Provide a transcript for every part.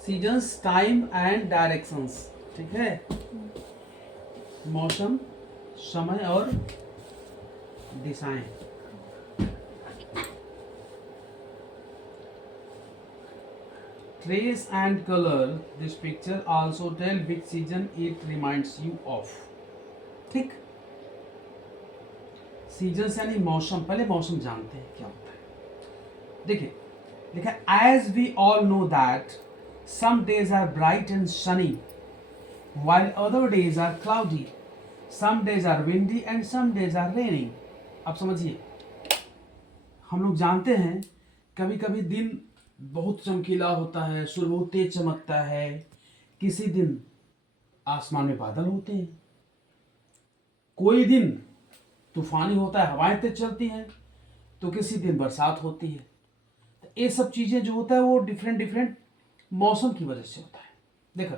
Seasons, time and directions, ठीक है, मौसम, समय और दिशाएं। Trace and color. This picture also tell which season it reminds you of. ठीक, सीजन यानी मौसम। पहले मौसम जानते हैं क्या होता है। देखिए लिखा, as we all know that some days are bright and sunny while other days are cloudy, some days are windy and some days are raining। अब समझिए, हम लोग जानते हैं कभी कभी दिन बहुत चमकीला होता है, सूर्य बहुत तेज चमकता है, किसी दिन आसमान में बादल होते हैं, कोई दिन तूफानी होता है, हवाएं तेज चलती हैं, तो किसी दिन बरसात होती है। तो ये सब चीज़ें जो होता है वो डिफरेंट डिफरेंट मौसम की वजह से होता है। देखो,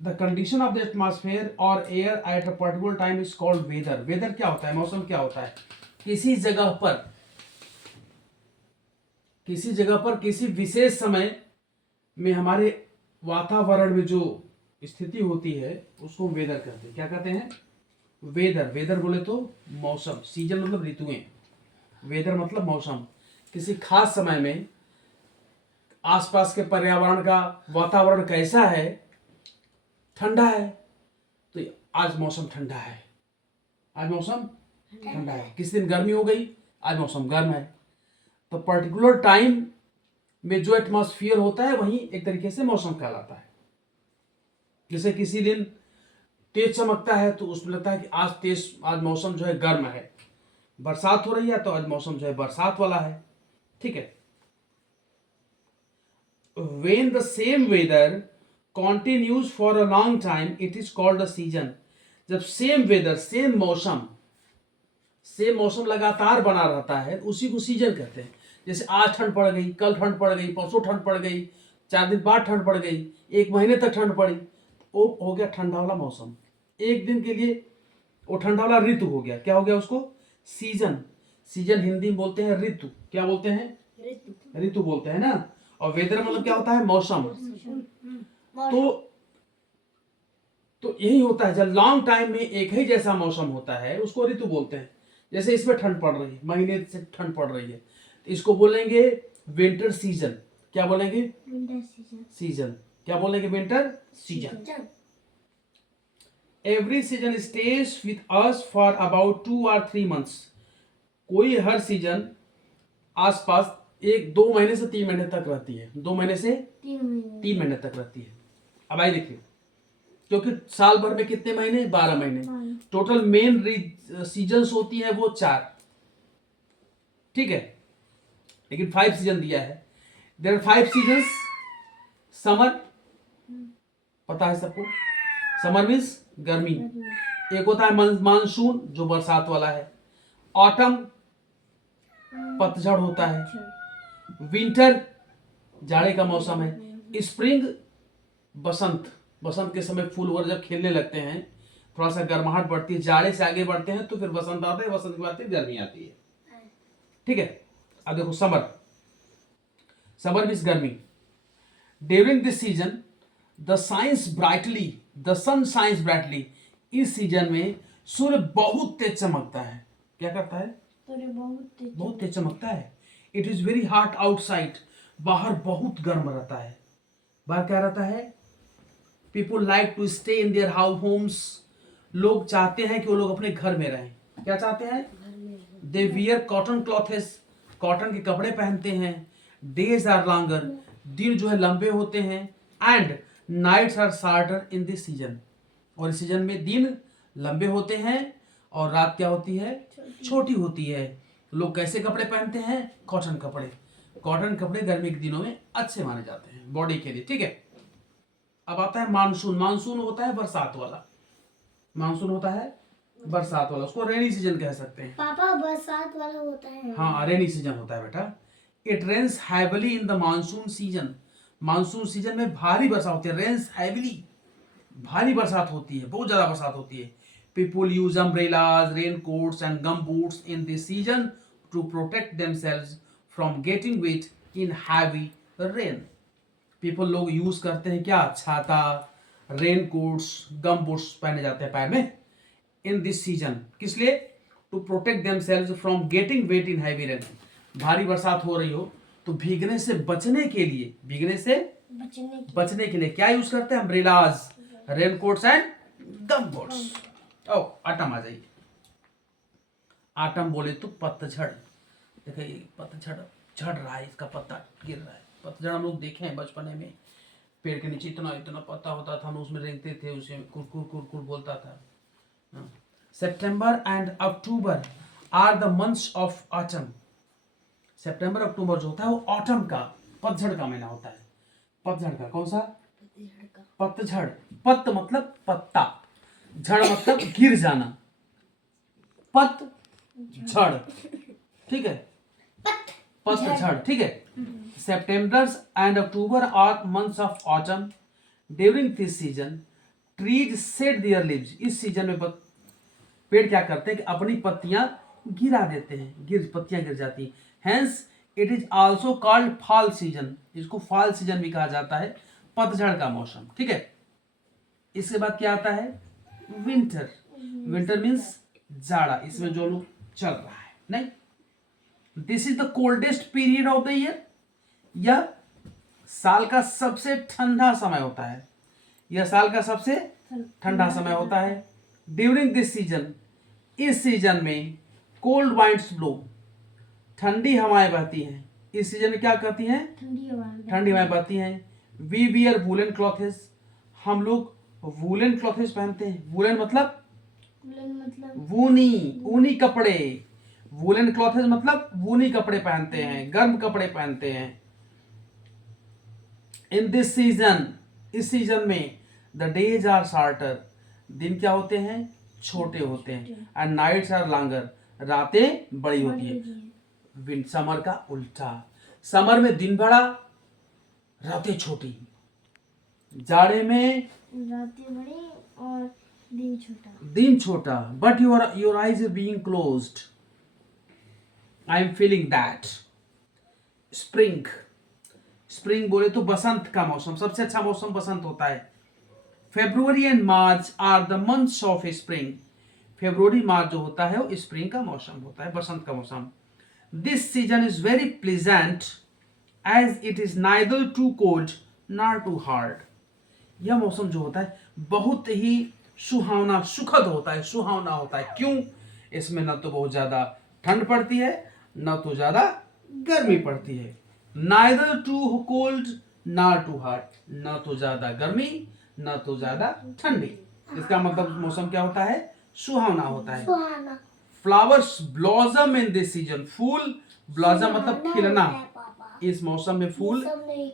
the condition of the atmosphere और air at a particular time is called weather. Weather क्या होता है, मौसम क्या होता है, किसी जगह पर किसी विशेष समय में हमारे वातावरण में जो स्थिति होती है उसको हम वेदर कहते हैं। क्या कहते हैं, वेदर। वेदर बोले तो मौसम, सीजन मतलब ऋतुएं, वेदर मतलब मौसम। किसी खास समय में आसपास के पर्यावरण का वातावरण कैसा है, ठंडा है तो आज मौसम ठंडा है, आज मौसम ठंडा है। किसी दिन गर्मी हो गई, आज मौसम गर्म है। तो पर्टिकुलर टाइम में जो एटमॉस्फेयर होता है वही एक तरीके से मौसम कहलाता है। जैसे किसी दिन तेज चमकता है तो उसमें लगता है कि आज मौसम जो है गर्म है, बरसात हो रही है तो आज मौसम जो है बरसात वाला है, ठीक है। When the same weather continues for a long time it is called a season। जब सेम वेदर, सेम मौसम लगातार बना रहता है उसी को सीजन कहते हैं। जैसे आज ठंड पड़ गई, कल ठंड पड़ गई, परसों ठंड पड़ गई, 4 दिन बाद ठंड पड़ गई, 1 महीने तक ठंड पड़ी, वो हो गया ठंडा वाला मौसम। एक दिन के लिए वो ठंडा वाला ऋतु हो गया, क्या हो गया उसको, सीजन। सीजन हिंदी में बोलते हैं ऋतु, क्या बोलते हैं, ऋतु बोलते हैं ना। और वेदर मतलब क्या होता है, मौसम। तो यही होता है, जब लॉन्ग टाइम में एक ही जैसा मौसम होता है उसको ऋतु बोलते हैं। जैसे इसमें ठंड पड़ रही है, महीने से ठंड पड़ रही है, तो इसको बोलेंगे विंटर सीजन। क्या बोलेंगे, विंटर सीजन। क्या बोलेंगे, winter season. Every season stage with us for about 2 or 3 months। कोई हर सीजन आसपास 1-2 महीने से 3 महीने तक रहती है, 2 महीने से 3 महीने तक रहती है। अब आइए देखिए, क्योंकि साल भर में कितने महीने, 12 महीने। टोटल मेन सीजन्स होती है वो 4, ठीक है, लेकिन 5 सीजन दिया है। There are 5 seasons. समर, पता है सबको, समर मीन्स गर्मी। एक होता है मानसून जो बरसात वाला है। ऑटम पतझड़ होता है। विंटर जाड़े का मौसम है। स्प्रिंग बसंत, बसंत के समय फूल वगैरह जब खिलने लगते हैं, थोड़ा सा गर्माहट बढ़ती है, जाड़े से आगे बढ़ते हैं तो फिर बसंत आता है, बसंत के बाद फिर गर्मी आती है, ठीक है। अब देखो समर, समर मीन्स गर्मी। During this season the sun shines brightly. इस सीजन में सूर्य बहुत तेज चमकता है। क्या करता है, बहुत तेज चमकता है। It is very hot outside. बाहर बहुत गर्म रहता है। बाहर क्या रहता है, people like to stay in their homes. लोग चाहते हैं कि वो लोग अपने घर में रहें। क्या चाहते हैं, they wear cotton clothes. Cotton के कपड़े पहनते हैं। डेज आर लॉन्गर, दिन जो है लंबे होते हैं। And nights are shorter in this season. और इस सीजन में दिन लंबे होते हैं और रात क्या होती है, छोटी होती है। लोग कैसे कपड़े पहनते हैं, कॉटन कपड़े। कॉटन कपड़े गर्मी के दिनों में अच्छे माने जाते हैं बॉडी के लिए, ठीक है। अब आता है मानसून। मानसून होता है बरसात वाला, मानसून होता है बरसात वाला, उसको रेनी सीजन कह सकते हैं। पापा बरसात वाला होता है, हाँ रेनी सीजन होता है बेटा। It rains heavily in the monsoon season. Monsoon season में भारी वर्षा होती है। रेन्स हैविली, भारी बरसात होती है, बहुत ज्यादा बरसात होती है। People use umbrellas, raincoats and gum boots in this season to protect themselves from getting wet in heavy rain. People लोग यूज करते हैं क्या, छाता, रेन कोट्स, गम बूट्स पहने जाते हैं पैर में इन दिस सीजन। किस लिए, to protect themselves from getting wet in heavy rain. भारी बरसात हो रही हो तो भीगने से बचने के लिए, भीगने से बचने के लिए क्या यूज करते हैं, umbrellas, raincoats and gum boots. ओ आटम आ जाइए। आटम बोले तो पतझड़। देखिए ये पतझड़ झड़ रहा है, इसका पत्ता गिर रहा है। पतझड़ हम लोग देखे हैं बचपने में, पेड़ के नीचे इतना इतना पत्ता होता था, हम उसमें रेंगते थे, उसे कुरकुर कुरकुर बोलता था। September and October are the months of autumn. सितंबर अक्टूबर जो होता है वो ऑटम का, पतझड़ का महीना होता है। पतझड़ का कौन सा, पतझड़। पत मतलब पत्ता, झड़ मतलब गिर जाना, पतझड़, ठीक है, पतझड़, ठीक है। September and October are months of autumn. During this season, trees shed their leaves. इस सीजन में पेड़ क्या करते हैं कि अपनी पत्तियां गिरा देते हैं, पत्तियां गिर जाती हैं। Hence, it is also called fall season. इसको fall season भी कहा जाता है, पतझड़ का मौसम, ठीक है। इसके बाद क्या आता है, विंटर। विंटर मीन्स जाड़ा, इसमें जो लोग चल रहा है नहीं। This is the coldest period of the year. यह साल का सबसे ठंडा समय होता है, यह साल का सबसे ठंडा समय होता है। ड्यूरिंग दिस सीजन, इस सीजन में कोल्ड वाइंड्स ब्लो, ठंडी हवाएं बहती हैं। इस सीजन में क्या करती हैं, ठंडी हवाएं बहती हैं। वी वियर वूलन क्लॉथेस, हम लोग वूलन क्लॉथेस पहनते हैं। वूलन मतलब वूनी, ऊनी कपड़े। वूलन क्लॉथेस मतलब वूनी कपड़े पहनते हैं, गर्म कपड़े पहनते हैं। इन दिस सीजन, इस सीजन में द डेज आर शॉर्टर, दिन क्या होते हैं, छोटे होते हैं। एंड नाइट्स आर लॉन्गर, रातें बड़ी होती है। समर का उल्टा, समर में दिन बड़ा, रातें छोटी। जाड़े में रातें बड़ी और दिन छोटा। But your eyes are being closed. I am feeling that. Spring, spring बोले तो बसंत का मौसम, सबसे अच्छा मौसम बसंत होता है। February and March are the months of spring. February March जो होता है वो स्प्रिंग का मौसम होता है, बसंत का मौसम। This season is very pleasant as it is neither too cold not too hard. यह मौसम जो होता है बहुत ही सुहावना, सुखद होता है, सुहावना होता है। क्यों, इसमें न तो बहुत ज्यादा ठंड पड़ती है, न तो ज्यादा गर्मी पड़ती है। Neither too cold not too hot, न तो ज्यादा गर्मी न तो ज्यादा ठंडी। इसका मतलब मौसम क्या होता है, सुहावना होता है। Flowers blossom in this season, फूल ब्लॉसम मतलब खिलना। इस मौसम में फूल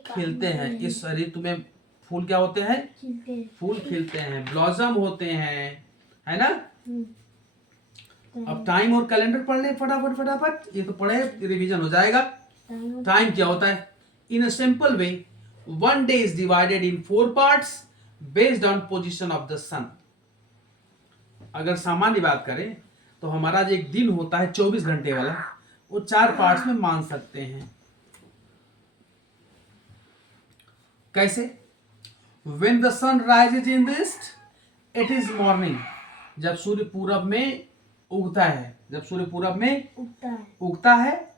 खिलते हैं। इस ऋतु में फूल क्या होते हैं, फूल खिलते हैं, ब्लॉसम होते हैं, है ना। अब टाइम और कैलेंडर पढ़ ले फटाफट फटाफट, ये तो पढ़े रिवीजन हो जाएगा। टाइम क्या होता है, in a simple way one day is divided in 4 parts based on position of the sun. अगर सामान्य बात करें तो हमारा जो एक दिन होता है 24 घंटे वाला, वो 4 पार्ट्स में मान सकते हैं। कैसे, when the sun rises in the east it is morning। जब सूर्य पूरब में उगता है, जब सूर्य पूरब में उगता है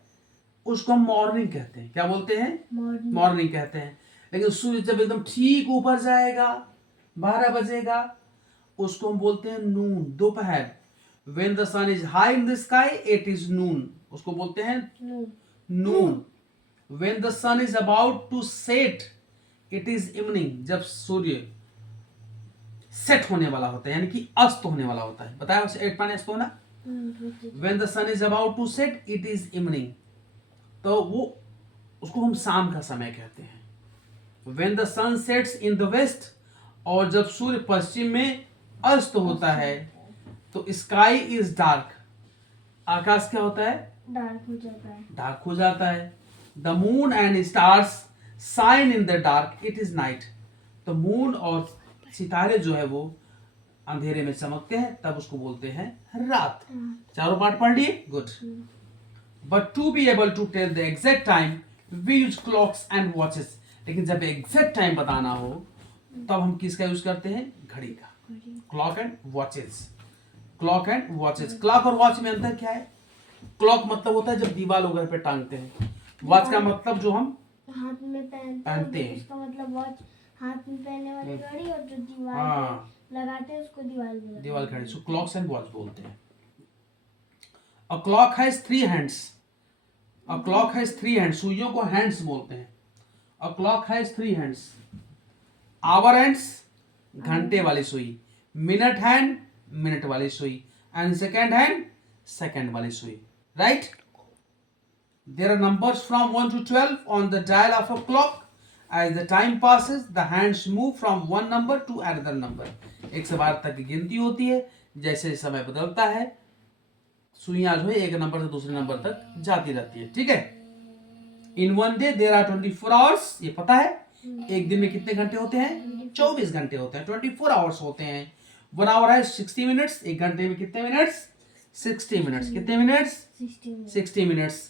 उसको हम मॉर्निंग कहते हैं। क्या बोलते हैं, मॉर्निंग कहते हैं। लेकिन सूर्य जब एकदम ठीक ऊपर जाएगा, 12 बजेगा, उसको हम बोलते हैं नून, दोपहर। when the sun is high in the sky it is noon, उसको बोलते हैं नून। when the sun is about to set it is evening, जब सूर्य सेट होने वाला होता है, यानी कि अस्त होने वाला होता है। बताया उसे एट पाने अस्त होना। when the sun is about to set it is evening, तो वो उसको हम शाम का समय कहते हैं। when the sun sets in the west, और जब सूर्य पश्चिम में अस्त होता है तो स्काई इज डार्क, आकाश क्या होता है, डार्क हो जाता है, डार्क हो जाता है। The moon and stars shine in the dark it is night, तो मून और सितारे जो है वो अंधेरे में चमकते हैं, तब उसको बोलते हैं रात। चारों पार्ट पढ़ लिए, good. But to be able to tell the exact time we use clocks and watches, लेकिन जब एग्जैक्ट टाइम बताना हो तब हम किसका यूज करते हैं? घड़ी का। Clock and watches. Clock and watches. Clock और वॉच में अंतर क्या है? क्लॉक मतलब होता है जब दीवार वगैरह पे टांगते हैं। वॉच का मतलब जो हम हाथ में पहनते हैं। उसका मतलब वॉच हाथ में पहनने वाली घड़ी, और जो दीवार हाँ, पे लगाते हैं उसको दीवार घड़ी। सो क्लॉक्स एंड वॉच बोलते हैं। A clock has 3 hands. A clock has 3 hands. सुइयों को हैंड्स बोलते हैं। A clock has 3 hands. Hour hands, घंटे वाली सुई। मिनट हैंड, मिनट वाली सुई। एंड सेकेंड हैंड, सेकेंड वाली सुई। Right? There are numbers from 1 to 12 on the dial of a clock. As the time passes, the hands move from one number to another number. 1 से 12 तक की गिनती होती है। जैसे समय बदलता है सुइयां जो है एक नंबर से दूसरे नंबर तक जाती रहती है। ठीक है? In one day there are 24 hours. ये पता है? एक दिन में कितने घंटे होते हैं? 24 घंटे होते हैं। 24 आवर्स होते हैं। 1 आवर है 60 मिनट्स। एक घंटे में कितने मिनट्स? 60 मिनट्स। कितने मिनट्स? 60 मिनट्स।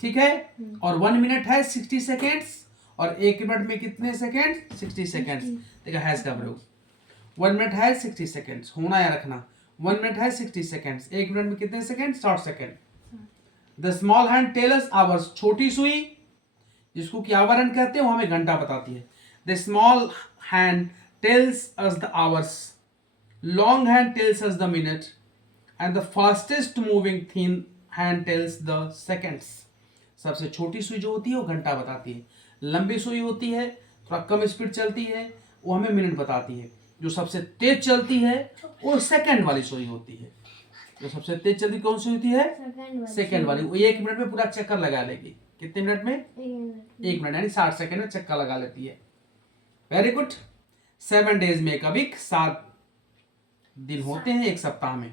ठीक है? और 1 मिनट है 60 सेकेंड्स। और 1 मिनट में कितने सेकेंड? 60 सेकेंड्स। देखा हैज का प्रयोग। 1 मिनट है 60 सेकेंड्स। होना या रखना। 1 मिनट है 60 सेकेंड्स। 1 मिनट में कितने second? 60 second. The small hand tells hours. छोटी सुई जिसको कि आवर हैंड कहते हैं वो हमें घंटा बताती है। The small hand tells us the hours. Long hand tells us the minute. And the fastest moving thin hand tells the seconds. सबसे छोटी सुई जो होती है वो घंटा बताती है। लंबी सुई होती है थोड़ा कम स्पीड चलती है वो हमें मिनट बताती है। जो सबसे तेज चलती है वो सेकंड वाली सुई होती है। जो सबसे तेज चलती कौन सी होती है? सेकंड वाली। वो 1 मिनट में पूरा चक्कर लगा लेगी। कितने मिनट में? 1 मिनट यानी 60 सेकंड में चक्कर लगा लेती है। Very good. 7 डेज में एक वीक। 7 दिन होते हैं एक सप्ताह में।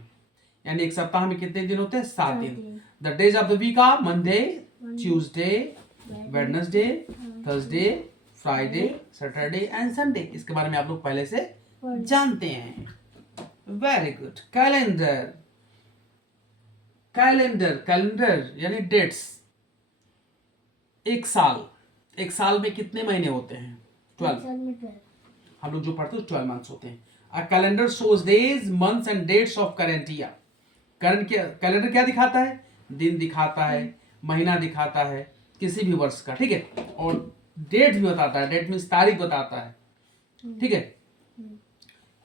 यानी एक सप्ताह में कितने दिन होते हैं? 7 दिन। The days of the week are Monday, Tuesday, Wednesday, Thursday, Friday, Saturday and Sunday. इसके बारे में आप लोग पहले से जानते हैं। Very good. Calendar. Calendar, calendar यानी डेट्स। एक साल में कितने महीने होते हैं? 12। हम लोग जो पढ़ते हैं 12 मंथ्स होते हैं। A calendar shows days, months and dates of current year. Calendar क्या दिखाता है? दिन दिखाता है, महीना दिखाता है किसी भी वर्ष का। ठीक है? और डेट भी बताता है। डेट मीन्स तारीख बताता है। ठीक है?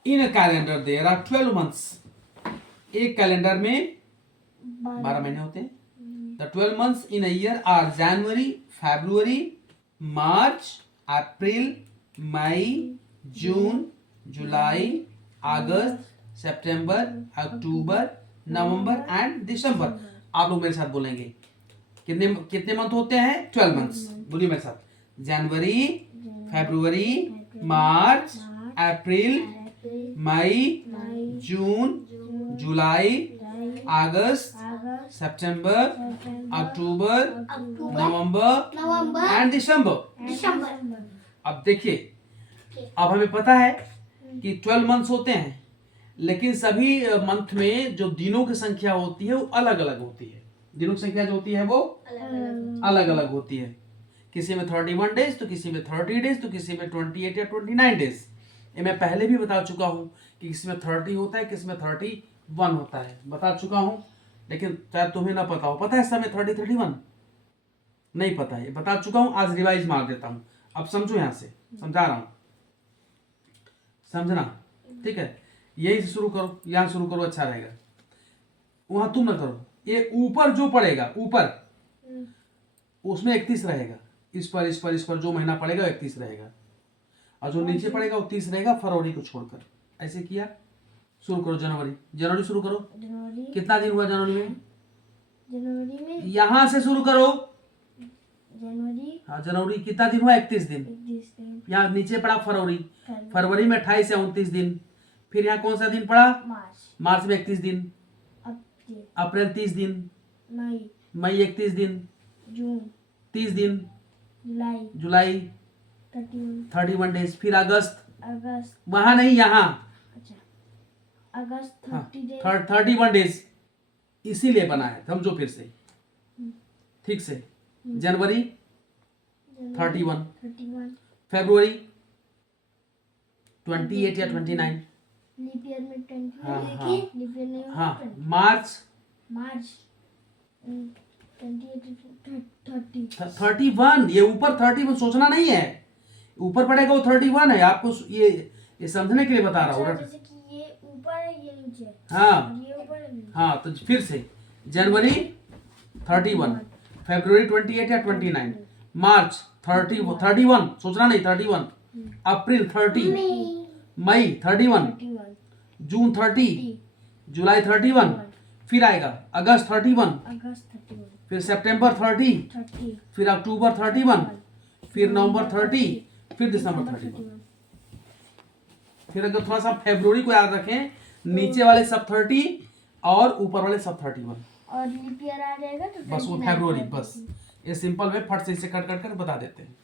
In a calendar there are 12 months. एक कैलेंडर में 12 महीने होते हैं। The 12 months in a year are January, February, March, April, May, June, July, August, September, October, November and December. आप लोग मेरे साथ बोलेंगे। कितने कितने मंथ होते हैं? 12 मंथ्स। बोलिए मेरे साथ। जनवरी, February, March, April, May, June, July, August, September, October, November and दिसंबर। अब देखिए, अब हमें पता है कि 12 मंथ्स होते हैं, लेकिन सभी मंथ में जो दिनों की संख्या होती है वो अलग अलग होती है। दिनों की संख्या जो होती है वो अलग अलग होती है। किसी में 31 डेज तो किसी में 30 डेज तो किसी में 28 या 29 डेज। ये मैं पहले भी बता चुका हूँ कि किसी में 30 होता है, किसी में 31 होता है। बता चुका हूँ, लेकिन शायद तुम्हें ना पता हो। पता है समय 30, 31 नहीं पता है, बता चुका हूँ। आज रिवाइज मार देता हूँ। अब समझो, यहां से समझा रहा हूं, समझना। ठीक है? यही से शुरू करो, यहां शुरू करो, अच्छा रहेगा। वहां तुम ना करो। ये ऊपर जो पड़ेगा ऊपर उसमें 31 रहेगा। इस पर जो महीना पड़ेगा 31 रहेगा, और जो नीचे पड़ेगा वो 30 रहेगा, फरवरी को छोड़कर। ऐसे किया। शुरू करो। जनवरी शुरू करो। कितना दिन हुआ जनवरी में? यहां से शुरू करो। हाँ, जनवरी कितना दिन हुआ? 31 दिन। यहाँ नीचे पड़ा फरवरी में 28 या 29 दिन। फिर यहाँ कौन सा दिन पड़ा? मार्च में 31 दिन, अप्रैल 30 दिन, मई 31 दिन, जून 30 दिन, जुलाई 31 डेज। फिर अगस्त वहां नहीं, यहाँ अगस्त 31 डेज। इसीलिए बना है, समझो फिर से ठीक से। जनवरी 31, फरवरी 28 या 29। लीप ईयर में 20 हाँ, है, हाँ। लीप ईयर नहीं होगा हाँ, मार्च 28 30 31। ये ऊपर 31 सोचना नहीं है, ऊपर पड़ेगा वो 31 है। आपको ये समझने के लिए बता रहा अच्छा, हूँ। जैसे कि ये ऊपर है ये नीचे है हाँ और ये ऊपर है नीचे। हाँ, तो फिर से जनवरी 31, फरवरी 28 या 29, मार्च 31 सोचना नहीं 31, अप्रैल 30, मई 31, 31 जून 30, जुलाई 31, फिर आएगा अगस्त 31, अगस्त 31 फिर सितंबर 30, 30 फिर अक्टूबर 31, फिर नवंबर 30, फिर दिसंबर 31। फिर अगर थोड़ा सा फरवरी को याद रखें, नीचे वाले सब 30 और ऊपर वाले सब 31, और लीप ईयर आ जाएगा तो बस वो 29 फरवरी। बस ये सिंपल में फट से इसे कट कर बता देते हैं।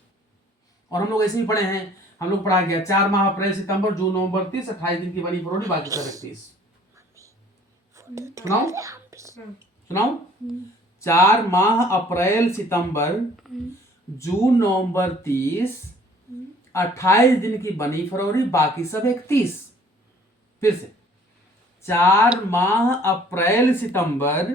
और हम लोग ऐसे ही पढ़े हैं, हम लोग पढ़ा गया 4 माह अप्रैल सितंबर जून नवंबर 30, 28 दिन की बनी फरवरी, बाकी सब 31। सुनाऊं 4 माह अप्रैल सितंबर जून नवंबर 30, 28 दिन की बनी फरवरी, बाकी सब 31। फिर से 4 माह अप्रैल सितंबर,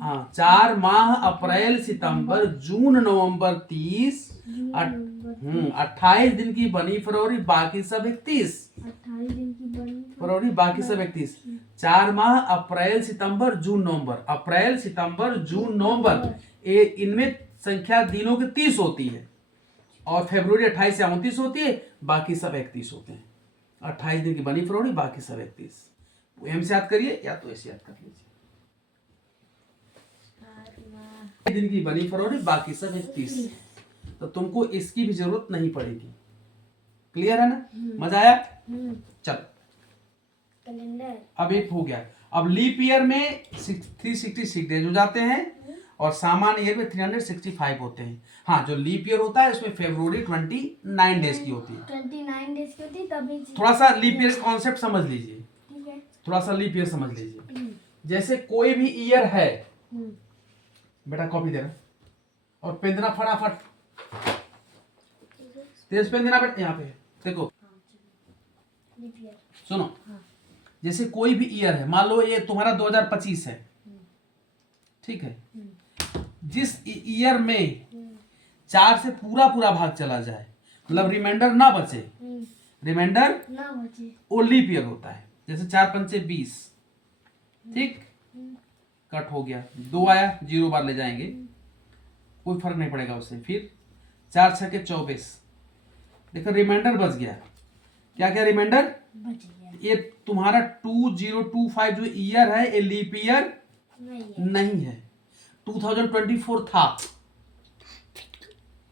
हाँ 4 माह अप्रैल सितंबर जून नवंबर 30, 28 दिन की बनी फरवरी, बाकी सब 31। 28 दिन की बनी फरवरी बाकी सब 31। 4 माह अप्रैल सितंबर जून नवंबर, अप्रैल सितंबर जून नवंबर, ये इनमें संख्या दिनों की 30 होती है, और फरवरी 28 या 29 होती है, बाकी सब 31 होते हैं। 28 दिन की बनी फरवरी, बाकी सब 31। एम से याद करिए या तो ऐसे याद कर लीजिए। दिन की बनी फरवरी, बाकी सब 31। तो तुमको इसकी भी जरूरत नहीं पड़ेगी। क्लियर है ना? मजा आया? चलो कैलेंडर अब एक हो गया। अब लीप ईयर में 366 डेज हो जाते हैं और सामान्य ईयर में 365 होते हैं। हाँ, जो लीप ईयर होता है उसमें फरवरी 29 डेज की होती है। 29 डेज की होती है, तभी थोड़ा सा लीप ईयर कॉन्सेप्ट समझ लीजिए, ठीक है। थोड़ा सा लीप ईयर समझ लीजिए। जैसे कोई भी ईयर है, बेटा कॉपी दे रहा और पेन देना फटाफट, तेज पेन देना बेटा। यहाँ पे देखो, लीप ईयर सुनो, जैसे कोई भी ईयर है, मान लो ये तुम्हारा 2025 है, ठीक है। जिस ईयर में 4 से पूरा पूरा भाग चला जाए, मतलब रिमाइंडर ना बचे, रिमाइंडर ना बचे, वो लीप ईयर होता है। जैसे 4 पंचे 20, ठीक, कट हो गया, 2 आया, 0 बार ले जाएंगे, कोई फर्क नहीं पड़ेगा उससे। फिर 4 छके 24, देखो रिमाइंडर बच गया। क्या क्या रिमाइंडर बच गया, ये तुम्हारा 2025 जो ईयर है, ये लीप ईयर नहीं है। 2024 था,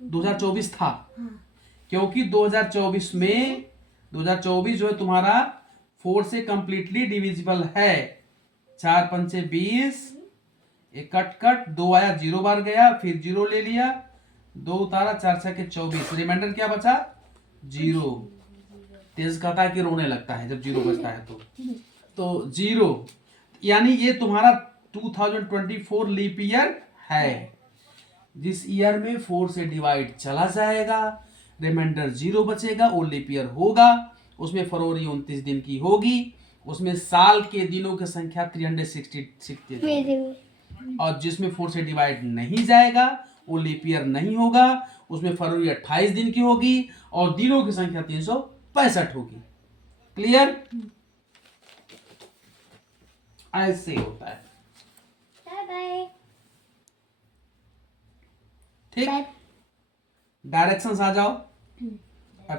2024 था, क्योंकि 2024 में 2024 जो है तुम्हारा 4 से कंप्लीटली डिविजिबल है। 4 पंचे 20, एक कट 2 आया, 0 बार गया, फिर 0 ले लिया, 2 उतारा, 4 छके 24, रिमाइंडर क्या बचा? 0। तेज कहता है कि रोने लगता है जब 0 बचता है तो 0, यानी ये तुम्हारा 2024 लीप ईयर है। जिस ईयर में 4 से डिवाइड चला जाएगा, रिमाइंडर 0 बचेगा, वो लीप ईयर होगा। उसमें फरवरी 29 दिन की होगी, उसमें साल के दिनों की संख्या 366, और जिसमें 4 से डिवाइड नहीं जाएगा वो लीप ईयर नहीं होगा, उसमें फरवरी 28 दिन की होगी और दिनों की संख्या 365 होगी। क्लियर? ऐसे होता है, ठीक। डायरेक्शंस आ जाओ।